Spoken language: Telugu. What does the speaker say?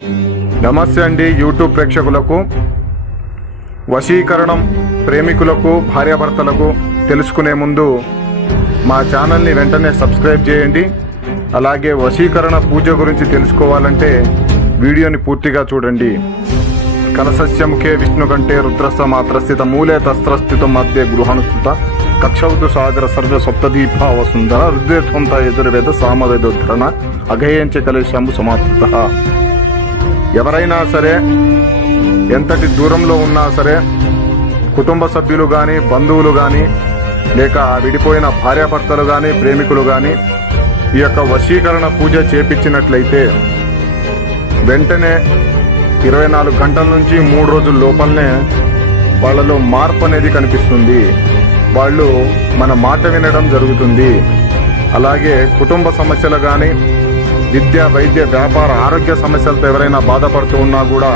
నమస్తే అండి యూట్యూబ్ ప్రేక్షకులకు. వశీకరణం ప్రేమికులకు భార్యాభర్తలకు తెలుసుకునే ముందు మా ఛానల్ని వెంటనే సబ్స్క్రైబ్ చేయండి. అలాగే వశీకరణ పూజ గురించి తెలుసుకోవాలంటే వీడియోని పూర్తిగా చూడండి. కలసస్య ముఖే విష్ణుకంఠే రుద్రస్య మాత్రస్థిత మూలే తస్త్రస్థిత మధ్య గృహనుస్థిత కక్షౌతు సాగర సర్వ సప్తదీప వసుంధర రుద్రేత్వంత ఎదుర్వేద సామవేదోద్ధరణ అఘయంచ కలేశంబు సమాప్త. ఎవరైనా సరే ఎంతటి దూరంలో ఉన్నా సరే కుటుంబ సభ్యులు కానీ బంధువులు కానీ లేక విడిపోయిన భార్యాభర్తలు కానీ ప్రేమికులు కానీ ఈ యొక్క వశీకరణ పూజ చేపించినట్లయితే వెంటనే 24 గంటల నుంచి 3 రోజుల లోపలనే వాళ్ళలో మార్పు అనేది కనిపిస్తుంది. వాళ్ళు మన మాట వినడం జరుగుతుంది. అలాగే కుటుంబ సమస్యలు కానీ విద్య వైద్య వ్యాపార ఆరోగ్య సమస్యలతో ఎవరైనా బాధపడుతూ ఉన్నా కూడా